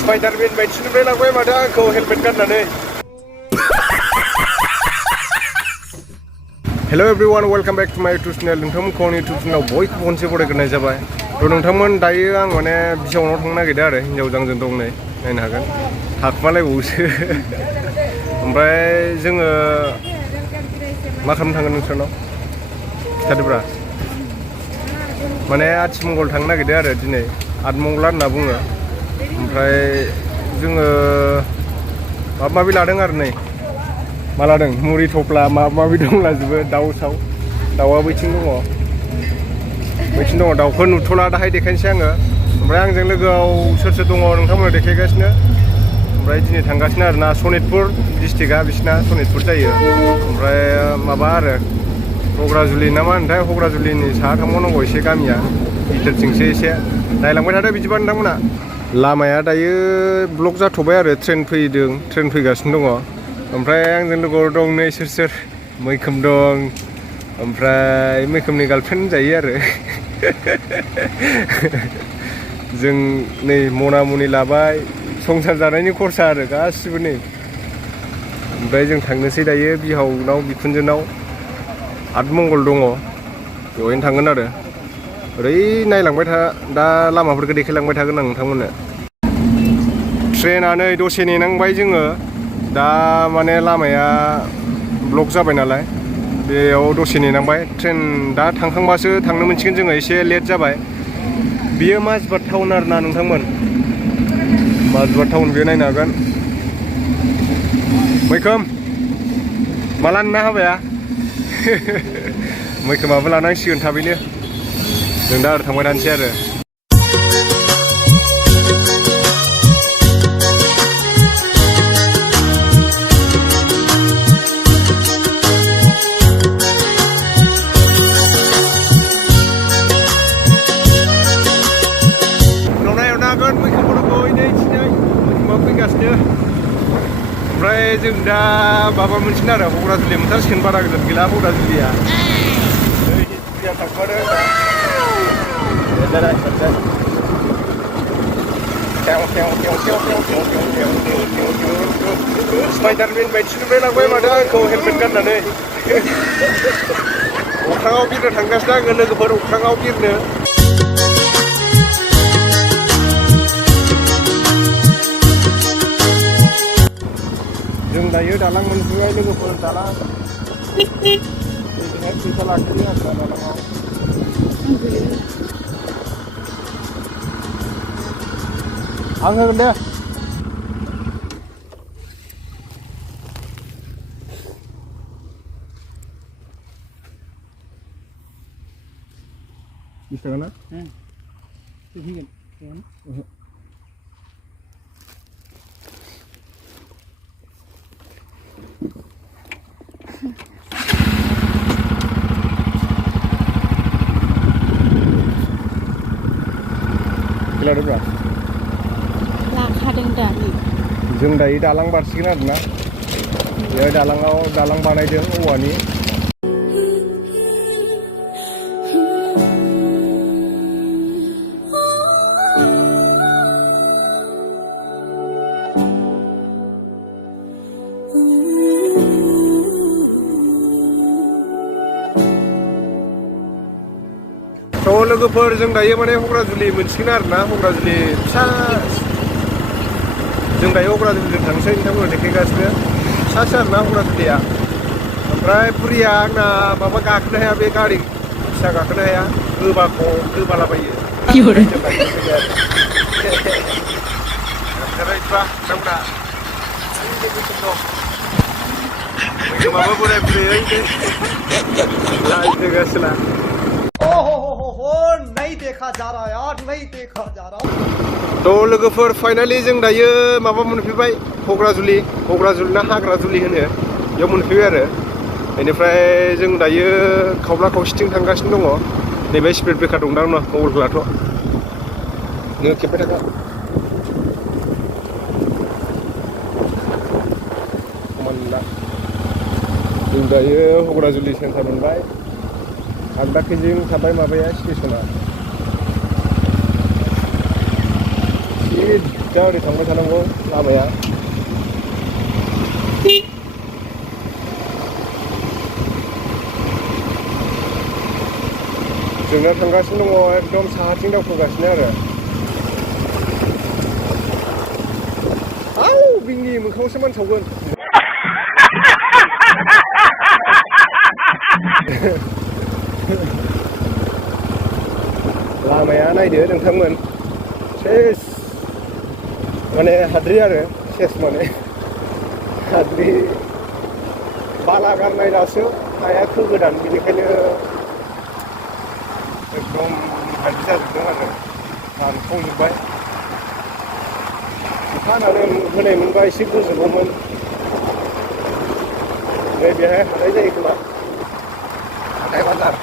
Spider-Man बायदिनिफ्राय लांबाय माथो आंखौ हेलमेट गाननानै Hello everyone, welcome back to my YouTube channel. नोंथांमोनखौ आंनि YouTube channel बयखौबो खनसे बरायग्रोनाय जाबाय। थ' नोंथांमोन दायो आं माने बिहावनाव थांनो नागिरदों आरो हिनजाव जांजों दं नै नायनो हागोन थाखुमालायबावोसो ओमफ्राय जोङो मा खालामनो थांगोन नोंसोरनाव खिथादोब्रा माने आथिमंगल थांनो नागिरदों आरो दिनै आतमंगला होनना बुङो ओमफ्राय जोङो माबा माबि लादों आरो नै मा लादों मुरि थफ्ला माबा माबि दंलाजोबो दाउ साव दाउआ बैथिं दङ दाउखौ नुथ'ला दाहाय देखायनोसै आङो ओमफ्राय आंजों लोगोआव सोर सोर दङ नोंथांमोना देखायगासिनो ओमफ्राय दिनै थांगासिनो आरोना सनितपुर डिस्ट्रिक्टआ बिसिना सनितपुर जायो ओमफ्राय माबा आरो हग्राजुलि ना मा होनोथाय हग्राजुलिनि साहा थांबावनांगौ एसे गामिया गिदिरथिंसो एसे नायलांबाय थादो बिदिबा नोंथांमोना लामाया दायो ब्लक जाथ'बाय आरो ट्रेन फैगासिनो दङ ओमफ्राय आंजों लोगोआव दं नै सोर मैखोम दं ओमफ्राय मैखोमनि गार्लफ्रेन्ड जायो आरो जों नै मना मुनि लाबाय संसार जानायनि खरसा आरो गासिबो नै ओमफ्राय जों थांनोसै दायो बिहावनाव बिकुन्जोनाव आतमंगल दङ बेवहायनो थांगोन आरो ओरै नायलांबाय था दा लामाफोरखौ देखायलांबाय थागोन आं नोंथांमोननो ट्रेना नै दसे नेनांबाय जोङो दा माने लामाया ब्लक जाबाय नालाय बेयाव दसे नेनांबाय ट्रेन दा थांखांबासो थांनो मोनसिगोन जोङो एसे लेट जाबाय बियो माजबाद टाउन आरोना नोंथांमोन माजबाद टाउन बेयो नायनो हागोन मैखोम माला नोंना हाबाया मैखोमाबो लानांसिगोन थाबैनो जों दा थांबाय थानोसै आरो ओमफ्राय जों दा माबा मोनसिगोन आरो हग्राजुलि मोनथारसिगोन बारा गोजान गैला हग्राजुलिया थांफादो स्पाइडारमेन बायदिनिफ्राय लांबाय माथो आंखौ हेलमेट गाननानै अख्राङाव बिरनो थांगासिनो आङो लोगोफोर अख्राङाव बिरनो जों दायो दालां मोनफैबाय लोगोफोर दालां फैसा लाखियो आरो दालाङाव आं होगोन दे बिस थाखा ना लाखादों दा जों दायो दालां बारसिगोन आरोना बेयाव दालां बानायदों औवानि लोगोफोर जों दायो माने हग्राजुलि मोनसिगोन आरोना हग्राजुलि फिसा जों दायो हग्राजुलिजों थांसै नोंथांमोना देखायगासिनो फिसासो आरोना हग्राजुलिया ओमफ्राय बुरिया आंना माबा गाखोनो हाया बे गारि फिसा गाखोनो हाया गोबालाबायो मैखोमाबो बोराय बुरै लाइथोगासिनो तो लोगोफोर फाइनालि जों दायो माबा मोनफैबाय हग्राजुलि ना हाग्राजुलि होनो बेयाव मोनफैबाय आरो बेनिफ्राय जों दायो खावब्ला खावसेथिं थांगासिनो दङ नैबे स्पिड ब्रेकार दं दां मबाइलखौ लाथ' नोङो खेबबाय थाखा मोनला जों दायो हग्राजुलि सेन्टार मोनबाय आगदाखैजों थाबाय माबाया स्टेसना सिदा ओरै थांबाय थानांगौ लामाया जोंना थांगासिनो दङ एकदम साहाथिं दावखोगासिनो आरो आव बिंनि मोखाङावसो मानसावगोन लामाया नायदो नोंथांमोन सेस माने हाद्रि आरो सेस माने हाद्रि बाला गारनाय दासो हाया खोगोदान बेनिखायनो एकदम हाद्रि जाजोबदों आरो रानखावजोब्बाय अखा हानानै होनाय मोनबा एसे गोजोबौमोन ओमफ्राय बेहाय हाथाय जायो खोमा हाथाय बाजार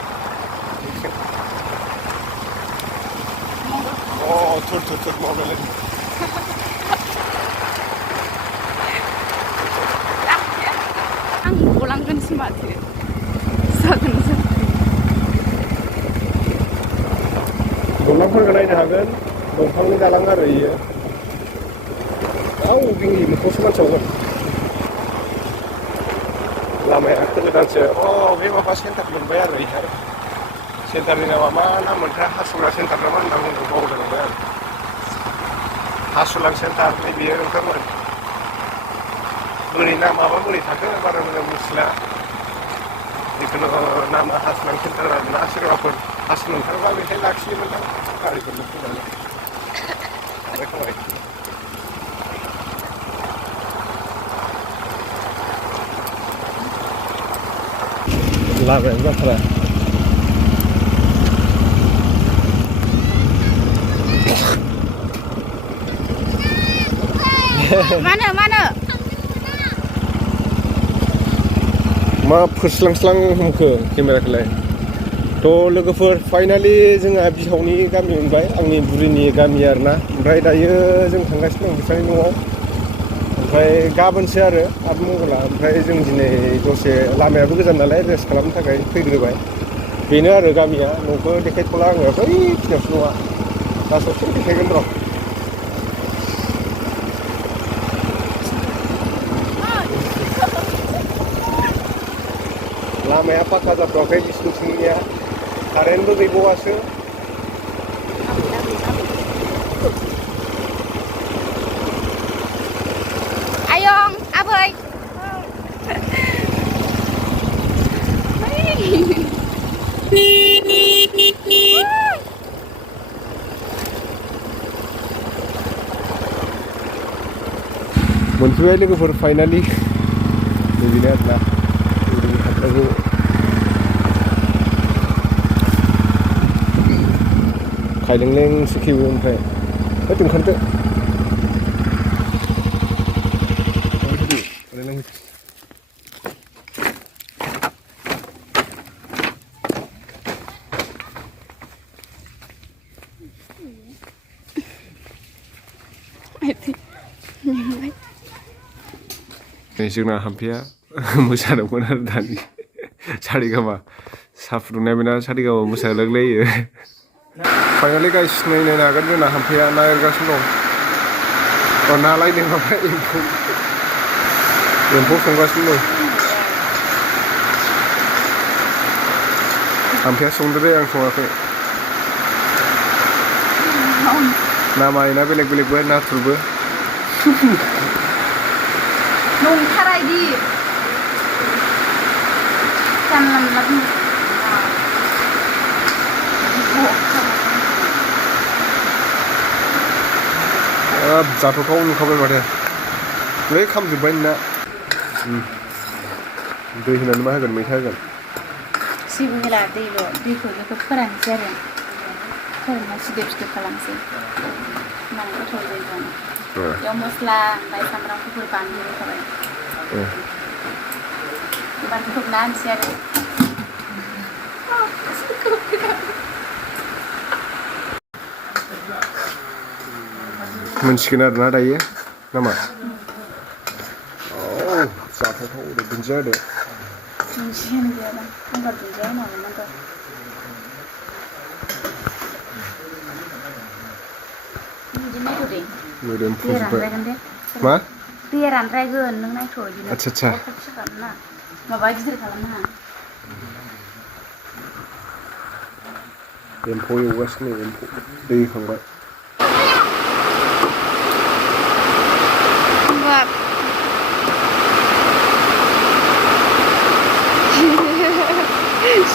थुर मावलायलाय आं गलांगोनसो माथो जागोन जों दंफांफोरखौ नायनो हागोन दंफांनि दालां आरो इयो आव बिंनि मोखाङावसो मानसावगोन लामाया खोगोदानसो बे माबा सेन्टार मोनबाय आरो इहाय सेन्टारनि नामा मा नाम मोनथाय हासुग्रा सेन्टार ना मा होनना बुंदों बावलायलांबाय आरो हासुलां सेन्टार नै बेयो नोंथांमोन बोरै नामाबा बोरै थाखो बारा मोजां मिथिला जिखुनु नामा हासुलां सेन्टार आरो ना सोरबाफोर हासुनो ओंखारबा बेहाय लाखियोमोन दां गारिफोरनो फैनानै आरो खोमाय लामायानो जाथारा मानो मा फोस्लांस्लां हमखो केमेराखौलाय थ' लोगोफोर फाइनालि जोंहा बिहावनि गामि मोनबाय आंनि बुरिनि गामि आरोना ओमफ्राय दायो जों थांगासिनो दं बिसोरनि न'आव ओमफ्राय गाबोनसो आरो आतमंगला ओमफ्राय जों दिनै दसे लामायाबो गोजान नालाय रेस्ट खालामनो थाखाय फैग्रोबाय बेनो आरो गामिया न'खौ देखायथ'ला आङो बै खिनियावसो नङा दा ससे देखायगोन र' लामाया पाक्का जाथ'वाखै बिसिनिथिंनिया कारेन्टबो गैबावासो आयं आबै मोनफैबाय लोगोफोर फाइनालि बेनो आरोना हाथायखौ खायलेंलेंसो खेबो ओमफ्राय होद ओंखारदो जोंना हाम्फैया मोसादोंमोन आरो दानि सारिगामा साहा फुदुंनाया बेना सारिगामा मोसालायलायो फाइनालि गाइस सिनायनो हागोन जोंना हाम्फैया ना एरगासिनो दं ना लायदों माबा एम्फौ संगासिनो दं हाम्फैया संदो दे आं सङाखै नामा इना बेलेग बेलेगबो नाथुरबो नंथारा इदि जानला मोनला बुङो जाथ'थाव नुखाबाय माथो बै खामजोब्बाय नोंना दै होनानै मा होगोन मैथा होगोन जेबो होला दैखौ फोरानसै आरो फोरानना सिदोब खालामसै होमबानो गोथाव जायो जानो बेयाव मस्ला ओमफ्राय सामब्राम गुफुर बानलु होखाबाय एबार खोबना होनोसै आरो मोनसिगोन आरोना दायो नामा जाथावथाव ओरै दुन्दिया होदो दुन्दियानो गैयाबा गंगार दुन्दिया होनांगौमोन र' बिदिनो होदो दे मोदोम दैया फुजोब्बाय रानद्रायगोन दे मा दैया रानद्रायगोन नों नायथ' बिदिनो आदसा खाथि खालामना माबा गिदिर खालामनाङा एम्फौ एवगासिनो एम्फौ दै होखांबाय बाब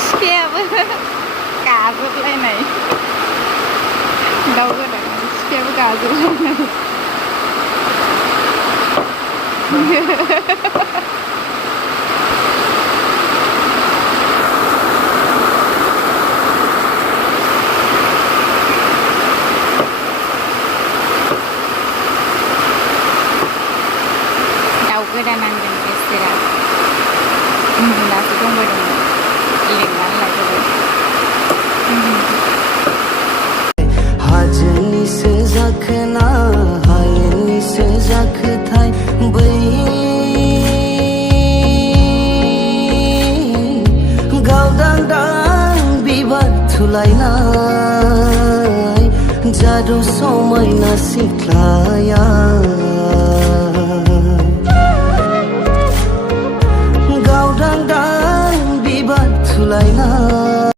सिखायाबो गाजोबलायनाय दाउ गोदान सिखायाबो गाजोबलायनाय दाउ गोदानांगोन बेसोरा उन्दुनासो दंबायदोंमोन लेंनानै लायबाय हाजोनिसो जाखोना हायेननिसो जाखोथाय बै गावदांदां बिबार थुलायनाय जादु समायना सिख्लाया